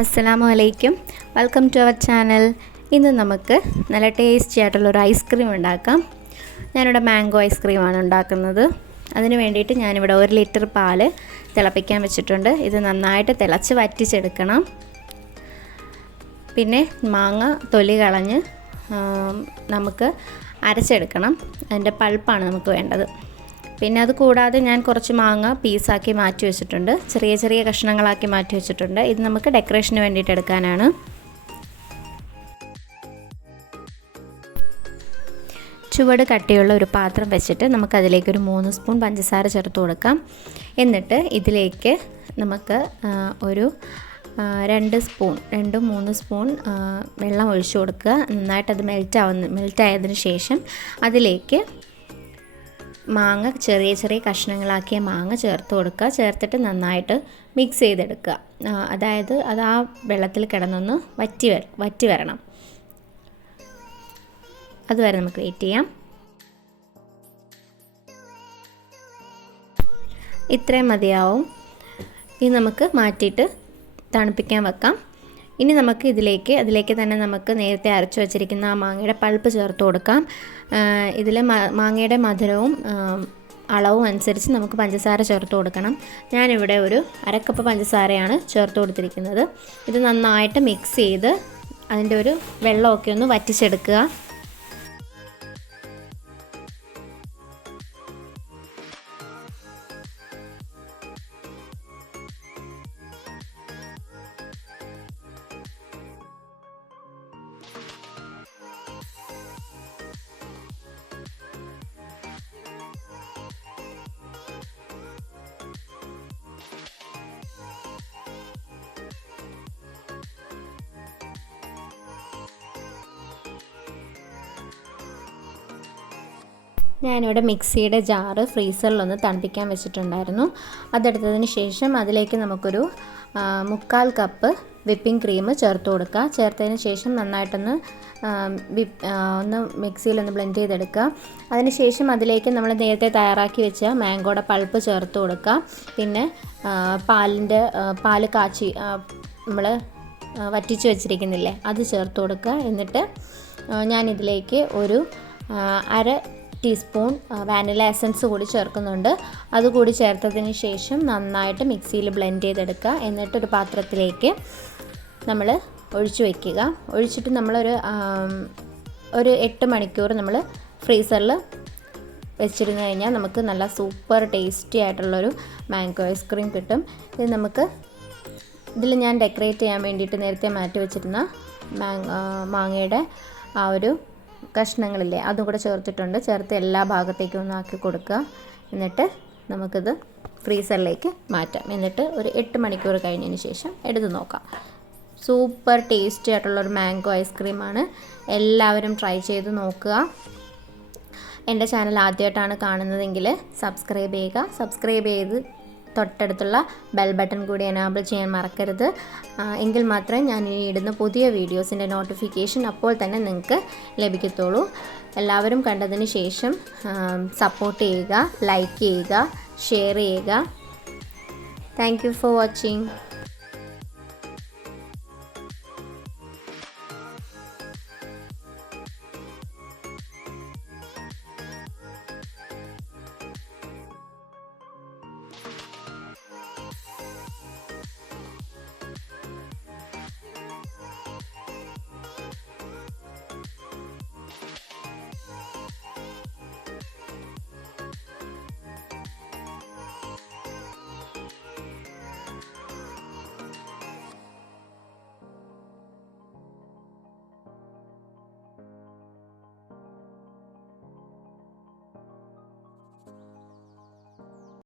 അസ്സലാമു അലൈക്കും, welcome to our channel. ഇന്ന് നമുക്ക് നല്ല ടേസ്റ്റി ആയിട്ടുള്ളൊരു ഐസ്ക്രീം ഉണ്ടാക്കാം. ഞാനിവിടെ മാംഗോ ഐസ്ക്രീമാണ് ഉണ്ടാക്കുന്നത്. അതിന് വേണ്ടിയിട്ട് ഞാനിവിടെ 1 ലിറ്റർ പാല് തിളപ്പിക്കാൻ വെച്ചിട്ടുണ്ട്. ഇത് നന്നായിട്ട് തിളച്ച് വറ്റിച്ചെടുക്കണം. പിന്നെ മാങ്ങ തൊലി കളഞ്ഞ് നമുക്ക് അരച്ചെടുക്കണം. അതിൻ്റെ പൾപ്പാണ് നമുക്ക് വേണ്ടത്. പിന്നെ അത് കൂടാതെ ഞാൻ കുറച്ച് മാങ്ങ പീസാക്കി മാറ്റി വെച്ചിട്ടുണ്ട്, ചെറിയ ചെറിയ കഷ്ണങ്ങളാക്കി മാറ്റി വെച്ചിട്ടുണ്ട്. ഇത് നമുക്ക് ഡെക്കറേഷന് വേണ്ടിയിട്ട് എടുക്കാനാണ്. ചുവട് കട്ടിയുള്ള ഒരു പാത്രം വെച്ചിട്ട് നമുക്കതിലേക്ക് ഒരു 3 സ്പൂൺ പഞ്ചസാര ചേർത്ത് കൊടുക്കാം. എന്നിട്ട് ഇതിലേക്ക് നമുക്ക് ഒരു 2-3 സ്പൂൺ വെള്ളം ഒഴിച്ചു കൊടുക്കുക. നന്നായിട്ടത് മെൽറ്റായതിന് ശേഷം അതിലേക്ക് മാങ്ങ ചെറിയ ചെറിയ കഷ്ണങ്ങളാക്കിയ മാങ്ങ ചേർത്ത് കൊടുക്കുക. ചേർത്തിട്ട് നന്നായിട്ട് മിക്സ് ചെയ്തെടുക്കുക. അതായത് അത് ആ വെള്ളത്തിൽ കിടന്നൊന്ന് വറ്റി വരണം. അതുവരെ നമുക്ക് വെയിറ്റ് ചെയ്യാം. ഇത്രയും മതിയാവും. ഇത് നമുക്ക് മാറ്റിയിട്ട് തണുപ്പിക്കാൻ വെക്കാം. ഇനി നമുക്ക് അതിലേക്ക് തന്നെ നമുക്ക് നേരത്തെ അരച്ചു വച്ചിരിക്കുന്ന ആ മാങ്ങയുടെ പൾപ്പ് ചേർത്ത് കൊടുക്കാം. ഇതിൽ മാങ്ങയുടെ മധുരവും അളവും അനുസരിച്ച് നമുക്ക് പഞ്ചസാര ചേർത്ത് കൊടുക്കണം. ഞാനിവിടെ ഒരു 1/2 കപ്പ് പഞ്ചസാരയാണ് ചേർത്ത് കൊടുത്തിരിക്കുന്നത്. ഇത് നന്നായിട്ട് മിക്സ് ചെയ്ത് അതിൻ്റെ ഒരു വെള്ളമൊക്കെ ഒന്ന് വറ്റിച്ചെടുക്കുക. ഞാനിവിടെ മിക്സിയുടെ ജാറ് ഫ്രീസറിലൊന്ന് തണുപ്പിക്കാൻ വെച്ചിട്ടുണ്ടായിരുന്നു. അതെടുത്തതിന് ശേഷം അതിലേക്ക് നമുക്കൊരു 3/4 കപ്പ് വിപ്പിംഗ് ക്രീം ചേർത്ത് കൊടുക്കുക. ചേർത്തതിന് ശേഷം നന്നായിട്ടൊന്ന് മിക്സിയിലൊന്ന് ബ്ലെൻഡ് ചെയ്തെടുക്കുക. അതിനുശേഷം അതിലേക്ക് നമ്മൾ നേരത്തെ തയ്യാറാക്കി വെച്ച മാംഗോയുടെ പൾപ്പ് ചേർത്ത് കൊടുക്കുക. പിന്നെ പാല് കാച്ചി നമ്മൾ വറ്റിച്ച് വെച്ചിരിക്കുന്നില്ലേ, അത് ചേർത്ത് കൊടുക്കുക. എന്നിട്ട് ഞാനിതിലേക്ക് ഒരു 1/2 ടീസ്പൂൺ വാനില എസൻസ് കൂടി ചേർക്കുന്നുണ്ട്. അതുകൂടി ചേർത്തതിന് ശേഷം നന്നായിട്ട് മിക്സിയിൽ ബ്ലെൻഡ് ചെയ്തെടുക്കുക. എന്നിട്ടൊരു പാത്രത്തിലേക്ക് നമ്മൾ ഒഴിച്ചു വയ്ക്കുക. ഒഴിച്ചിട്ട് നമ്മളൊരു 8 മണിക്കൂർ നമ്മൾ ഫ്രീസറിൽ വെച്ചിരുന്നു കഴിഞ്ഞാൽ നമുക്ക് നല്ല സൂപ്പർ ടേസ്റ്റി ആയിട്ടുള്ളൊരു മാംഗോ ഐസ്ക്രീം കിട്ടും. ഇതിൽ ഞാൻ ഡെക്കറേറ്റ് ചെയ്യാൻ വേണ്ടിയിട്ട് നേരത്തെ മാറ്റി വെച്ചിരുന്ന മാങ്ങയുടെ ആ ഒരു കഷ്ണങ്ങളില്ലേ, അതും കൂടെ ചേർത്തിട്ടുണ്ട്. ചേർത്ത് എല്ലാ ഭാഗത്തേക്കും ഒന്ന് ആക്കി കൊടുക്കുക. എന്നിട്ട് നമുക്കിത് ഫ്രീസറിലേക്ക് മാറ്റാം. എന്നിട്ട് ഒരു 8 മണിക്കൂർ കഴിഞ്ഞതിന് ശേഷം എടുത്ത് നോക്കാം. സൂപ്പർ ടേസ്റ്റി ആയിട്ടുള്ളൊരു മാംഗോ ഐസ്ക്രീമാണ്. എല്ലാവരും ട്രൈ ചെയ്ത് നോക്കുക. എൻ്റെ ചാനൽ ആദ്യമായിട്ടാണ് കാണുന്നതെങ്കിൽ സബ്സ്ക്രൈബ് ചെയ്യുക. സബ്സ്ക്രൈബ് ചെയ്ത് തൊട്ടടുത്തുള്ള ബെൽ ബട്ടൺ കൂടി എനാബിൾ ചെയ്യാൻ മറക്കരുത്. എങ്കിൽ മാത്രമേ ഞാൻ ഇനി ഇടുന്ന പുതിയ വീഡിയോസിൻ്റെ നോട്ടിഫിക്കേഷൻ അപ്പോൾ തന്നെ നിങ്ങൾക്ക് ലഭിക്കത്തുള്ളൂ. എല്ലാവരും കണ്ടതിന് ശേഷം സപ്പോർട്ട് ചെയ്യുക, ലൈക്ക് ചെയ്യുക, ഷെയർ ചെയ്യുക. Thank you for watching.